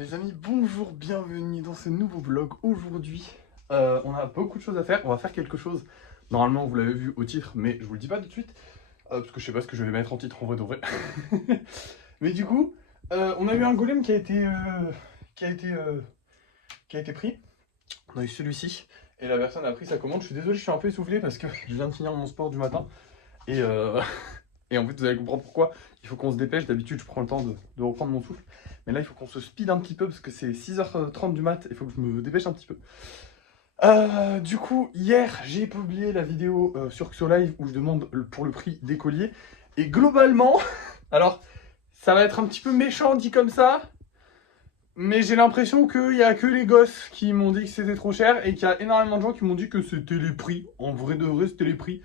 Les amis, bonjour, bienvenue dans ce nouveau vlog. Aujourd'hui, on a beaucoup de choses à faire. On va faire quelque chose. Normalement, vous l'avez vu au titre, mais je vous le dis pas tout de suite. Parce que je sais pas ce que je vais mettre en titre en vrai de vrai. Mais du coup, on a eu un golem qui a été, euh, qui a été pris. On a eu celui-ci. Et la personne a pris sa commande. Je suis désolé, je suis un peu essoufflé parce que je viens de finir mon sport du matin. Et, et en fait, vous allez comprendre pourquoi. Il faut qu'on se dépêche. D'habitude, je prends le temps de reprendre mon souffle. Mais là, il faut qu'on se speed un petit peu parce que c'est 6h30 du mat. Il faut que je me dépêche un petit peu. Du coup, hier, j'ai publié la vidéo sur XoLive où je demande pour le prix des colliers. Et globalement, alors, ça va être un petit peu méchant dit comme ça. Mais j'ai l'impression qu'il n'y a que les gosses qui m'ont dit que c'était trop cher et qu'il y a énormément de gens qui m'ont dit que c'était les prix. En vrai de vrai, c'était les prix.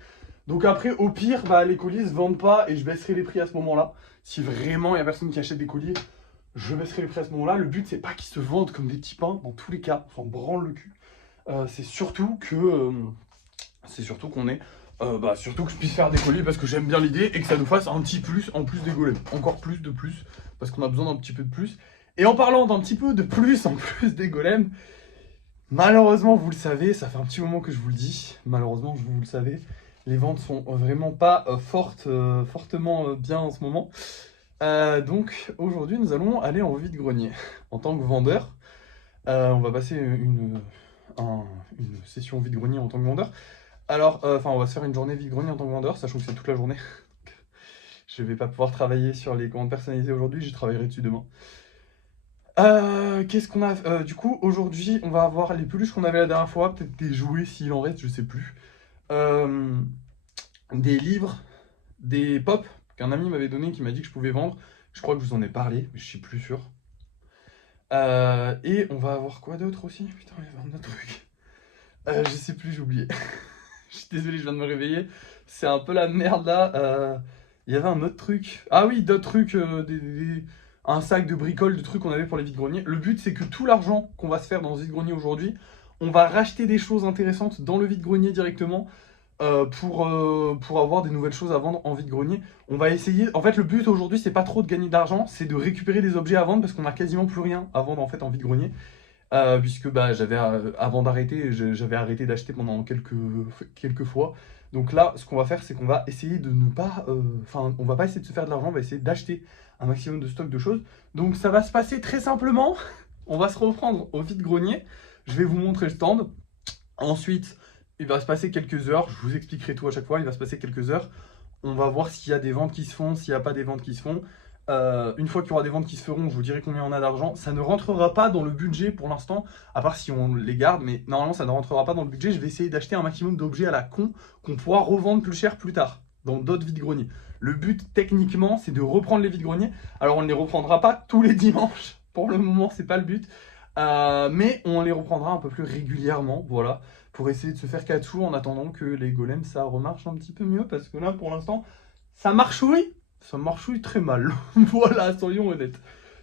Donc après, au pire, bah, les colliers se vendent pas et je baisserai les prix à ce moment-là. Si vraiment il n'y a personne qui achète des colliers, je baisserai les prix à ce moment-là. Le but, c'est pas qu'ils se vendent comme des petits pains. Dans tous les cas, on s'en branle le cul. C'est surtout qu'on est... surtout que je puisse faire des colliers parce que j'aime bien l'idée et que ça nous fasse un petit plus en plus des golems. Encore plus de plus, parce qu'on a besoin d'un petit peu de plus. Et en parlant d'un petit peu de plus en plus des golems, malheureusement, vous le savez, ça fait un petit moment que je vous le dis, malheureusement, vous le savez, les ventes sont vraiment pas fortement bien en ce moment. Donc aujourd'hui, nous allons aller en vide-grenier. En tant que vendeur, on va passer une session vide-grenier en tant que vendeur. Alors, on va se faire une journée vide-grenier en tant que vendeur, sachant que c'est toute la journée. Je vais pas pouvoir travailler sur les commandes personnalisées aujourd'hui, j'y travaillerai dessus demain. Qu'est-ce qu'on a du coup, aujourd'hui, on va avoir les peluches qu'on avait la dernière fois, peut-être des jouets s'il en reste, je sais plus. Euh, des livres, des pops qu'un ami m'avait donné qui m'a dit que je pouvais vendre. Je crois que je vous en ai parlé, mais je suis plus sûr. Et on va avoir quoi d'autre aussi? Putain, il y avait un autre truc. Je sais plus, j'ai oublié. Je suis désolé, je viens de me réveiller. C'est un peu la merde là. Il y avait un autre truc. Ah oui, d'autres trucs, un sac de bricoles, de trucs qu'on avait pour les vides-greniers. Le but, c'est que tout l'argent qu'on va se faire dans ce vide-grenier aujourd'hui, on va racheter des choses intéressantes dans le vide-grenier directement pour avoir des nouvelles choses à vendre en vide-grenier. On va essayer. En fait, le but aujourd'hui, c'est pas trop de gagner d'argent, c'est de récupérer des objets à vendre parce qu'on a quasiment plus rien à vendre en fait en vide-grenier. Puisque bah, avant d'arrêter, j'avais arrêté d'acheter pendant quelques fois. Donc là, ce qu'on va faire, c'est qu'on va essayer de ne pas... on va pas essayer de se faire de l'argent, on va essayer d'acheter un maximum de stock de choses. Donc ça va se passer très simplement. On va se reprendre au vide-grenier. Je vais vous montrer le stand. Ensuite, il va se passer quelques heures. Je vous expliquerai tout à chaque fois. Il va se passer quelques heures. On va voir s'il y a des ventes qui se font, s'il n'y a pas des ventes qui se font. Une fois qu'il y aura des ventes qui se feront, je vous dirai combien on a d'argent. Ça ne rentrera pas dans le budget pour l'instant, à part si on les garde, mais normalement ça ne rentrera pas dans le budget. Je vais essayer d'acheter un maximum d'objets à la con qu'on pourra revendre plus cher plus tard, dans d'autres vides-greniers. Le but techniquement, c'est de reprendre les vides-greniers. Alors on ne les reprendra pas tous les dimanches, pour le moment c'est pas le but. Mais on les reprendra un peu plus régulièrement, voilà, pour essayer de se faire 4 sous en attendant que les golems ça remarche un petit peu mieux, parce que là pour l'instant ça marchouille. Ça marchouille très mal. Voilà, soyons honnêtes.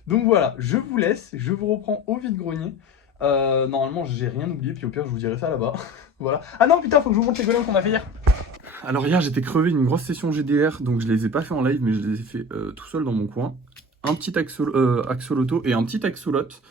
Donc voilà, je vous laisse, je vous reprends au vide-grenier. Normalement, j'ai rien oublié, puis au pire, je vous dirai ça là-bas. Voilà. Ah non, putain, faut que je vous montre les golems qu'on a fait hier. Alors hier, j'étais crevé une grosse session GDR, donc je les ai pas fait en live, mais je les ai fait tout seul dans mon coin. Un petit axoloto et un petit axolote.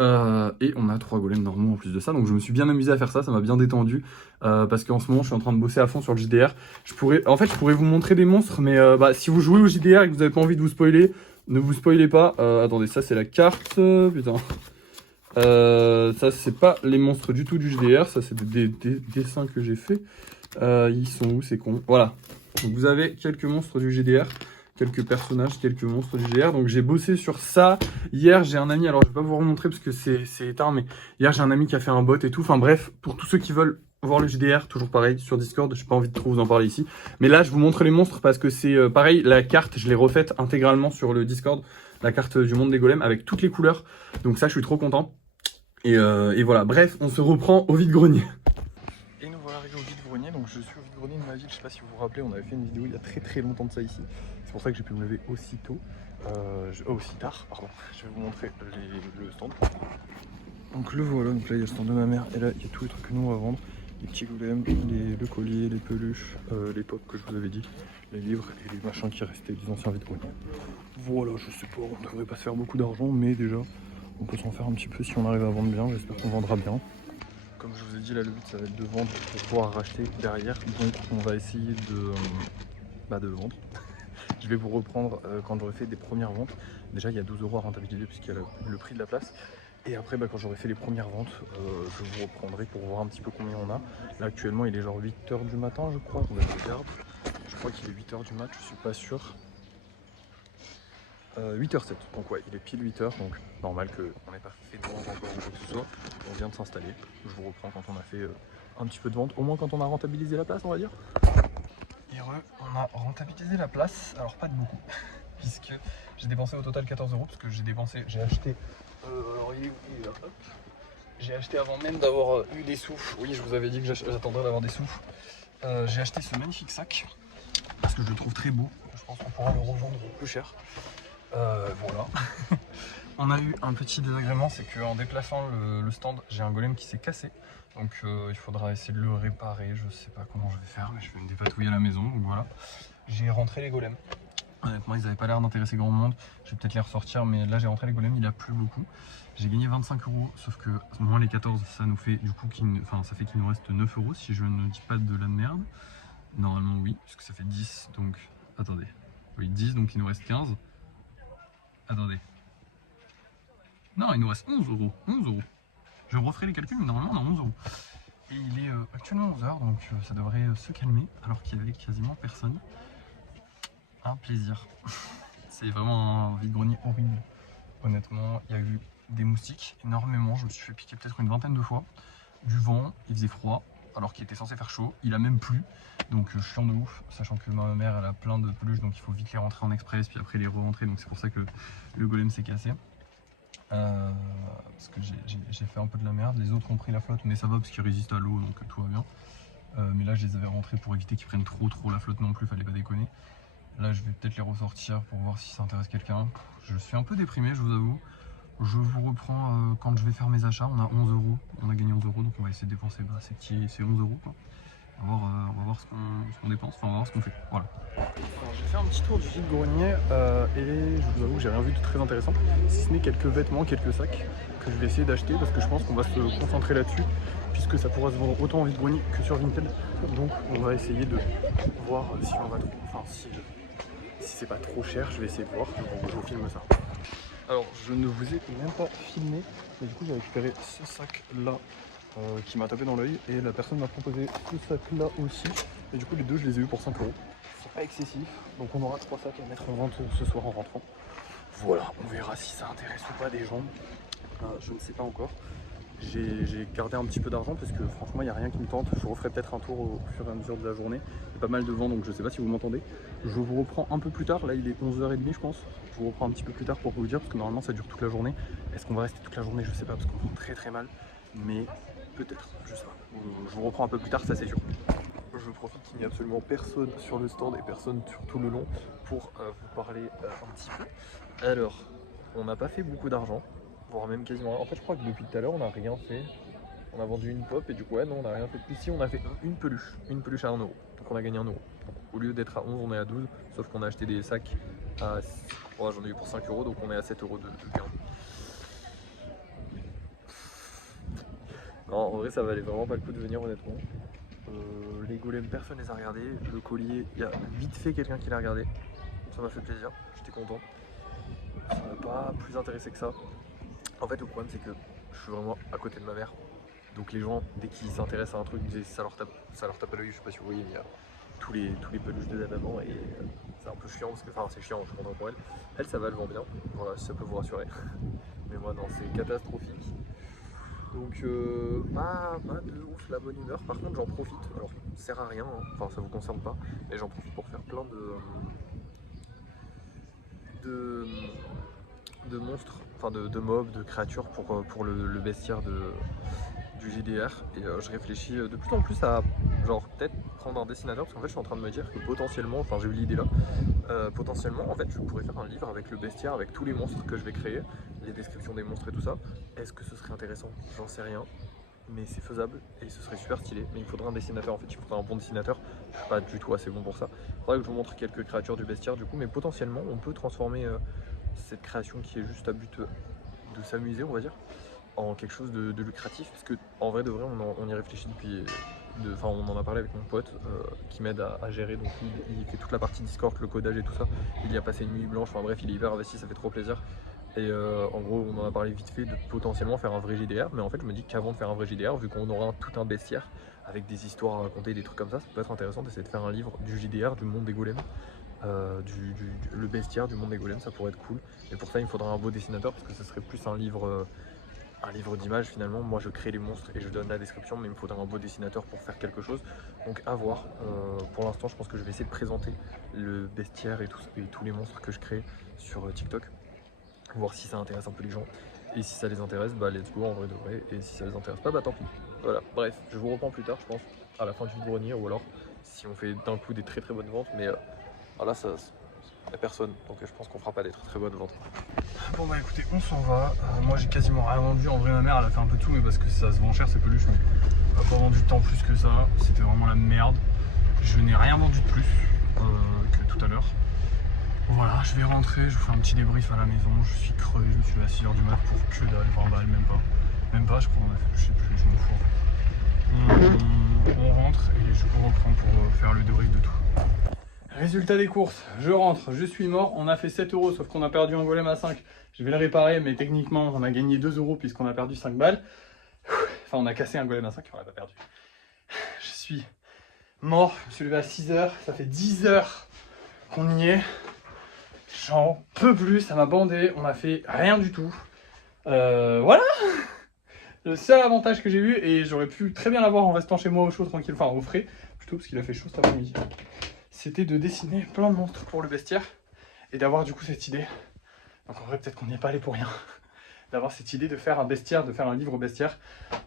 Et on a 3 golems normaux en plus de ça, donc je me suis bien amusé à faire ça, ça m'a bien détendu, parce qu'en ce moment je suis en train de bosser à fond sur le JDR. Je pourrais vous montrer des monstres, mais si vous jouez au JDR et que vous n'avez pas envie de vous spoiler, ne vous spoilez pas. Attendez, ça c'est la carte, putain. Ça c'est pas les monstres du tout du JDR, ça c'est des dessins que j'ai fait. Ils sont où ces cons? Voilà, donc vous avez quelques monstres du JDR. Quelques personnages, quelques monstres du GR. Donc j'ai bossé sur ça. Hier, j'ai un ami, alors je vais pas vous remontrer parce que c'est tard, mais hier, j'ai un ami qui a fait un bot et tout. Enfin bref, pour tous ceux qui veulent voir le JDR, toujours pareil, sur Discord, j'ai pas envie de trop vous en parler ici. Mais là, je vous montre les monstres parce que c'est pareil, la carte, je l'ai refaite intégralement sur le Discord. La carte du monde des golems avec toutes les couleurs. Donc ça, je suis trop content. Et voilà, bref, on se reprend au vide-grenier. Et nous voilà arrivés au vide-grenier, donc je suis au vide-grenier de ma ville, je sais pas si vous vous rappelez, on avait fait une vidéo il y a très longtemps de ça ici. C'est pour ça que j'ai pu me lever aussitôt, aussi tard, pardon. Je vais vous montrer le stand. Donc le voilà, donc là il y a le stand de ma mère, et là il y a tous les trucs que nous on va vendre. Les petits golems, le collier, les peluches, les pops que je vous avais dit, les livres et les machins qui restaient des anciens vide-greniers. Voilà, je sais pas, on devrait pas se faire beaucoup d'argent, mais déjà on peut s'en faire un petit peu si on arrive à vendre bien. J'espère qu'on vendra bien. Comme je vous ai dit, là le but ça va être de vendre pour pouvoir racheter derrière. Donc on va essayer de vendre. Je vais vous reprendre quand j'aurai fait des premières ventes. Déjà il y a 12 € à rentabiliser puisqu'il y a le prix de la place. Et après quand j'aurai fait les premières ventes, je vous reprendrai pour voir un petit peu combien on a. Là actuellement il est genre 8 h du matin je crois. On regarde. Je crois qu'il est 8 h du mat, je suis pas sûr. 8h07, donc ouais, il est pile 8h, donc normal qu'on n'ait pas fait de vente encore ou quoi que ce soit. On vient de s'installer. Je vous reprends quand on a fait un petit peu de vente, au moins quand on a rentabilisé la place, on va dire. Et on a rentabilisé la place, alors pas de beaucoup, puisque j'ai dépensé au total 14 €, parce que j'ai acheté, alors il est où, il est là, hop. J'ai acheté avant même d'avoir eu des sous. Oui, je vous avais dit que j'attendrais d'avoir des sous. J'ai acheté ce magnifique sac, parce que je le trouve très beau. Je pense qu'on pourra le revendre plus cher. Voilà. On a eu un petit désagrément, c'est qu'en déplaçant le stand, j'ai un golem qui s'est cassé. Donc il faudra essayer de le réparer. Je sais pas comment je vais faire, mais je vais me dépatouiller à la maison. Donc voilà. J'ai rentré les golems. Honnêtement, ils n'avaient pas l'air d'intéresser grand monde. Je vais peut-être les ressortir, mais là j'ai rentré les golems, il a plu beaucoup. J'ai gagné 25 €, sauf que moins les 14, ça nous fait du coup ça fait qu'il nous reste 9 € si je ne dis pas de la merde. Normalement oui, puisque ça fait 10, donc attendez. Oui, 10, donc il nous reste 15. Attendez. Non, il nous reste 11 €. 11 €. Je referai les calculs, mais normalement on a 11 €. Et il est actuellement 11 h, donc ça devrait se calmer, alors qu'il y avait quasiment personne. Un plaisir. C'est vraiment un vide-grenier horrible. Honnêtement, il y a eu des moustiques, énormément. Je me suis fait piquer peut-être une vingtaine de fois. Du vent, il faisait froid, alors qu'il était censé faire chaud. Il a même plu, donc chiant de ouf, sachant que ma mère elle a plein de peluches, donc il faut vite les rentrer en express, puis après les re-rentrer, donc c'est pour ça que le golem s'est cassé. Parce que j'ai fait un peu de la merde. Les autres ont pris la flotte, mais ça va parce qu'ils résistent à l'eau, donc tout va bien. Mais là je les avais rentrés pour éviter qu'ils prennent trop la flotte non plus, fallait pas déconner. Là je vais peut-être les ressortir pour voir si ça intéresse quelqu'un. Je suis un peu déprimé, je vous avoue. Je vous reprends quand je vais faire mes achats. On a 11 €, on a gagné 11 €, donc on va essayer de dépenser ces 11 € quoi. On va voir ce qu'on dépense, enfin on va voir ce qu'on fait. Voilà. J'ai fait un petit tour du vide-grenier et je vous avoue que j'ai rien vu de très intéressant, si ce n'est quelques vêtements, quelques sacs que je vais essayer d'acheter parce que je pense qu'on va se concentrer là-dessus puisque ça pourra se vendre autant en vide-grenier que sur Vinted. Donc on va essayer de voir si on va trouver, enfin si c'est pas trop cher, je vais essayer de voir, je vous filme ça. Alors je ne vous ai même pas filmé, mais du coup j'ai récupéré ce sac là qui m'a tapé dans l'œil et la personne m'a proposé ce sac là aussi et du coup les deux je les ai eu pour 5 €. C'est pas excessif, donc on aura 3 sacs à mettre en vente ce soir en rentrant. Voilà, on verra si ça intéresse ou pas des gens, je ne sais pas encore. J'ai gardé un petit peu d'argent parce que franchement il n'y a rien qui me tente. Je referai peut-être un tour au fur et à mesure de la journée. Il y a pas mal de vent donc je sais pas si vous m'entendez. Je vous reprends un peu plus tard, là il est 11h30 je pense. Je vous reprends un petit peu plus tard pour vous dire parce que normalement ça dure toute la journée. Est-ce qu'on va rester toute la journée? Je sais pas parce qu'on prend très mal. Mais peut-être, je sais pas. Je vous reprends un peu plus tard, ça c'est sûr. Je profite qu'il n'y a absolument personne sur le stand et personne sur tout le long pour vous parler un petit peu. Alors, on n'a pas fait beaucoup d'argent, voire même quasiment. En fait, je crois que depuis tout à l'heure, on n'a rien fait. On a vendu une pop et du coup, ouais, non, on n'a rien fait. Ici, on a fait une peluche à 1 €. Donc, on a gagné 1 €. Donc, au lieu d'être à 11, on est à 12. Sauf qu'on a acheté des sacs à. Oh, j'en ai eu pour 5 €, donc on est à 7 € de gain. Non, en vrai, ça valait vraiment pas le coup de venir, honnêtement. Les golems, personne les a regardés. Le collier, il y a vite fait quelqu'un qui l'a regardé. Ça m'a fait plaisir, j'étais content. Ça m'a pas plus intéressé que ça. En fait, le problème, c'est que je suis vraiment à côté de ma mère. Donc les gens, dès qu'ils s'intéressent à un truc, ça leur tape à l'œil. Je sais pas si vous voyez, il y a tous les peluches de la maman et c'est un peu chiant parce que, enfin, c'est chiant, je suis content pour elle. Elle, ça va, elle vend bien. Voilà, si ça peut vous rassurer. Mais moi, non, c'est catastrophique. Donc pas de ouf la bonne humeur, par contre j'en profite, alors ça sert à rien, hein. Enfin ça vous concerne pas, mais j'en profite pour faire plein de monstres, enfin de mobs, de créatures pour le bestiaire du GDR et je réfléchis de plus en plus à genre peut-être prendre un dessinateur parce qu'en fait je suis en train de me dire que potentiellement, enfin j'ai eu l'idée là, potentiellement en fait je pourrais faire un livre avec le bestiaire, avec tous les monstres que je vais créer, les descriptions des monstres et tout ça. Est-ce que ce serait intéressant? J'en sais rien, mais c'est faisable et ce serait super stylé. Mais il faudrait un dessinateur en fait, il faudrait un bon dessinateur. Je suis pas du tout assez bon pour ça. Il faudrait que je vous montre quelques créatures du bestiaire du coup, mais potentiellement on peut transformer cette création qui est juste à but de s'amuser, on va dire, en quelque chose de lucratif, parce que en vrai de vrai, on y réfléchit depuis. Enfin, on en a parlé avec mon pote qui m'aide à gérer, donc il fait toute la partie Discord, le codage et tout ça. Il y a passé une nuit blanche, enfin bref, il est hyper investi, ça fait trop plaisir. Et en gros, on en a parlé vite fait de potentiellement faire un vrai JDR, mais en fait, je me dis qu'avant de faire un vrai JDR, vu qu'on aura tout un bestiaire avec des histoires à raconter, des trucs comme ça peut être intéressant d'essayer de faire un livre du JDR, du monde des golems, le bestiaire du monde des golems, ça pourrait être cool. Et pour ça, il me faudra un beau dessinateur parce que ce serait plus un livre d'images finalement. Moi, je crée les monstres et je donne la description, mais il me faudra un beau dessinateur pour faire quelque chose. Donc à voir. Pour l'instant, je pense que je vais essayer de présenter le bestiaire et tous les monstres que je crée sur TikTok, voir si ça intéresse un peu les gens. Et si ça les intéresse, bah let's go en vrai de vrai. Et si ça les intéresse pas, bah tant pis. Voilà, bref, je vous reprends plus tard, je pense, à la fin du vide-grenier, ou alors si on fait d'un coup des très très bonnes ventes, mais voilà, ça, y a personne, donc je pense qu'on fera pas des très très bonnes ventes. Bon bah écoutez, on s'en va. Moi j'ai quasiment rien vendu. En vrai, ma mère elle a fait un peu tout, mais parce que ça se vend cher ces peluches, mais elle a pas vendu tant plus que ça. C'était vraiment la merde. Je n'ai rien vendu de plus que tout à l'heure. Voilà, je vais rentrer, je vous fais un petit débrief à la maison. Je suis crevé, je me suis levé à 6h du mat pour que dalle, 20 balles, même pas. Même pas, je crois qu'on a fait, je sais plus, je m'en fous. On rentre et je vous reprends pour faire le débrief de tout. Résultat des courses, je rentre, je suis mort, on a fait 7 euros, sauf qu'on a perdu un golem à 5. Je vais le réparer, mais techniquement on a gagné 2 euros puisqu'on a perdu 5 balles. Enfin, on a cassé un golem à 5, on l'a pas perdu. Je suis mort, je me suis levé à 6h, ça fait 10 heures qu'on y est. J'en peux plus, ça m'a bandé, on a fait rien du tout. Voilà. Le seul avantage que j'ai eu, et j'aurais pu très bien l'avoir en restant chez moi au chaud tranquille, enfin au frais, plutôt parce qu'il a fait chaud cet après-midi, c'était de dessiner plein de monstres pour le bestiaire et d'avoir du coup cette idée. Donc en vrai peut-être qu'on n'y est pas allé pour rien. D'avoir cette idée de faire un bestiaire, de faire un livre bestiaire.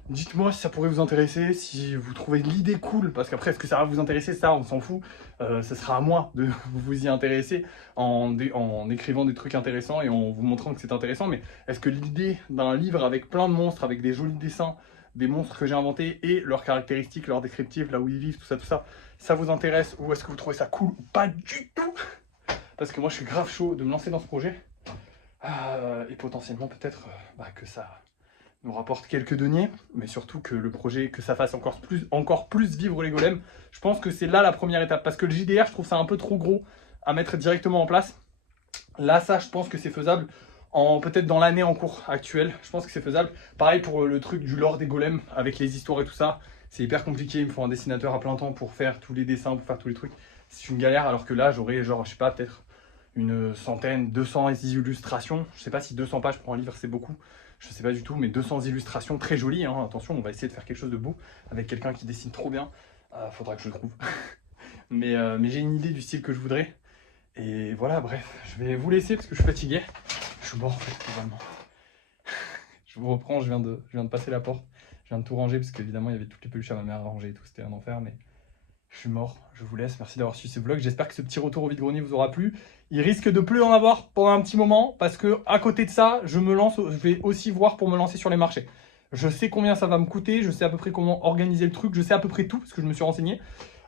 Dites-moi si ça pourrait vous intéresser, si vous trouvez l'idée cool, parce qu'après est-ce que ça va vous intéresser, ça on s'en fout. Ce sera à moi de vous y intéresser en écrivant des trucs intéressants et en vous montrant que c'est intéressant. Mais est-ce que l'idée d'un livre avec plein de monstres, avec des jolis dessins, des monstres que j'ai inventés et leurs caractéristiques, leurs descriptifs, là où ils vivent, tout ça, ça vous intéresse ou est-ce que vous trouvez ça cool ou pas du tout? Parce que moi je suis grave chaud de me lancer dans ce projet. Et potentiellement peut-être que ça nous rapporte quelques deniers, mais surtout que le projet, que ça fasse encore plus vivre les golems. Je pense que c'est là la première étape, parce que le JDR, je trouve ça un peu trop gros à mettre directement en place. Là, ça, je pense que c'est faisable peut-être dans l'année en cours actuelle. Je pense que c'est faisable. Pareil pour le truc du lore des golems, avec les histoires et tout ça. C'est hyper compliqué, il me faut un dessinateur à plein temps pour faire tous les dessins, pour faire tous les trucs. C'est une galère, alors que là, j'aurais genre, je sais pas, peut-être une centaine, 200 illustrations. Je sais pas si 200 pages pour un livre c'est beaucoup, je sais pas du tout, mais 200 illustrations très jolies, hein. Attention, on va essayer de faire quelque chose de beau avec quelqu'un qui dessine trop bien. Faudra que je le trouve. mais j'ai une idée du style que je voudrais. Et voilà, bref, je vais vous laisser parce que je suis fatigué. Je suis mort en fait, globalement. Je vous reprends, je viens de passer la porte. Je viens de tout ranger parce qu'évidemment il y avait toutes les peluches à ma mère à ranger et tout, c'était un enfer, mais je suis mort, je vous laisse, merci d'avoir suivi ce vlog, j'espère que ce petit retour au vide-grenier vous aura plu. Il risque de plus en avoir pendant un petit moment, parce que à côté de ça, je vais aussi voir pour me lancer sur les marchés. Je sais combien ça va me coûter, je sais à peu près comment organiser le truc, je sais à peu près tout, parce que je me suis renseigné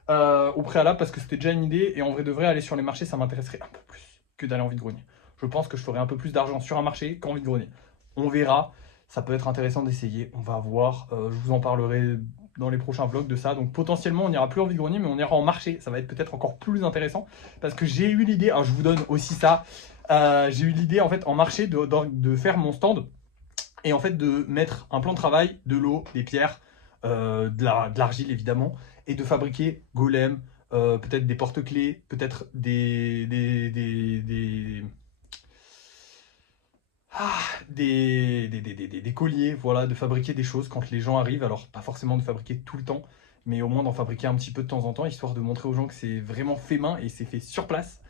au préalable, parce que c'était déjà une idée, et en vrai de vrai, aller sur les marchés, ça m'intéresserait un peu plus que d'aller en vide-grenier. Je pense que je ferai un peu plus d'argent sur un marché qu'en vide-grenier. On verra, ça peut être intéressant d'essayer, on va voir, je vous en parlerai dans les prochains vlogs de ça. Donc potentiellement on n'ira plus en vide-grenier, mais on ira en marché. Ça va être peut-être encore plus intéressant parce que j'ai eu l'idée, alors je vous donne aussi ça, j'ai eu l'idée en fait en marché de faire mon stand et en fait de mettre un plan de travail, de l'eau, des pierres, de l'argile évidemment, et de fabriquer golem, peut-être des porte-clés, peut-être des colliers, voilà, de fabriquer des choses quand les gens arrivent. Alors, pas forcément de fabriquer tout le temps, mais au moins d'en fabriquer un petit peu de temps en temps, histoire de montrer aux gens que c'est vraiment fait main et c'est fait sur place.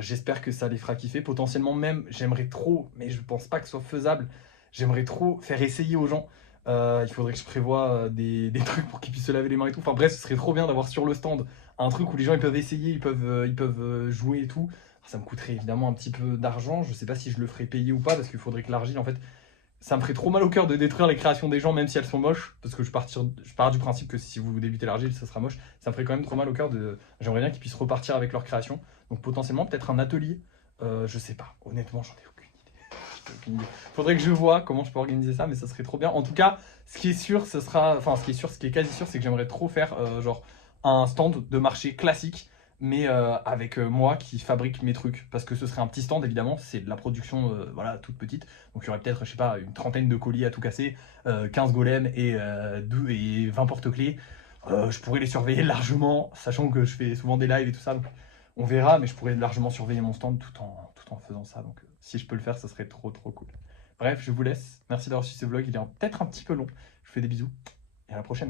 J'espère que ça les fera kiffer. Potentiellement même, j'aimerais trop, mais je pense pas que ce soit faisable, j'aimerais trop faire essayer aux gens. Il faudrait que je prévoie des trucs pour qu'ils puissent se laver les mains et tout. Enfin bref, ce serait trop bien d'avoir sur le stand un truc où les gens ils peuvent essayer, ils peuvent jouer et tout. Ça me coûterait évidemment un petit peu d'argent. Je sais pas si je le ferais payer ou pas parce qu'il faudrait que l'argile, en fait, ça me ferait trop mal au cœur de détruire les créations des gens, même si elles sont moches. Parce que je pars du principe que si vous débutez l'argile, ça sera moche. Ça me ferait quand même trop mal au cœur de. J'aimerais bien qu'ils puissent repartir avec leur création. Donc potentiellement, peut-être un atelier. Je sais pas. Honnêtement, j'en ai aucune idée. j'ai aucune idée. Faudrait que je vois comment je peux organiser ça, mais ça serait trop bien. En tout cas, ce qui est sûr, ce sera, enfin ce qui est sûr, ce qui est quasi sûr, c'est que j'aimerais trop faire genre un stand de marché classique, mais avec moi qui fabrique mes trucs, parce que ce serait un petit stand évidemment, c'est de la production voilà toute petite, donc il y aurait peut-être je sais pas une trentaine de colis à tout casser, 15 golems et 20 porte-clés. Je pourrais les surveiller largement, sachant que je fais souvent des lives et tout ça, donc on verra, mais je pourrais largement surveiller mon stand tout en faisant ça. Donc si je peux le faire, ça serait trop trop cool. Bref, je vous laisse. Merci d'avoir suivi ce vlog. Il est peut-être un petit peu long. Je vous fais des bisous et à la prochaine.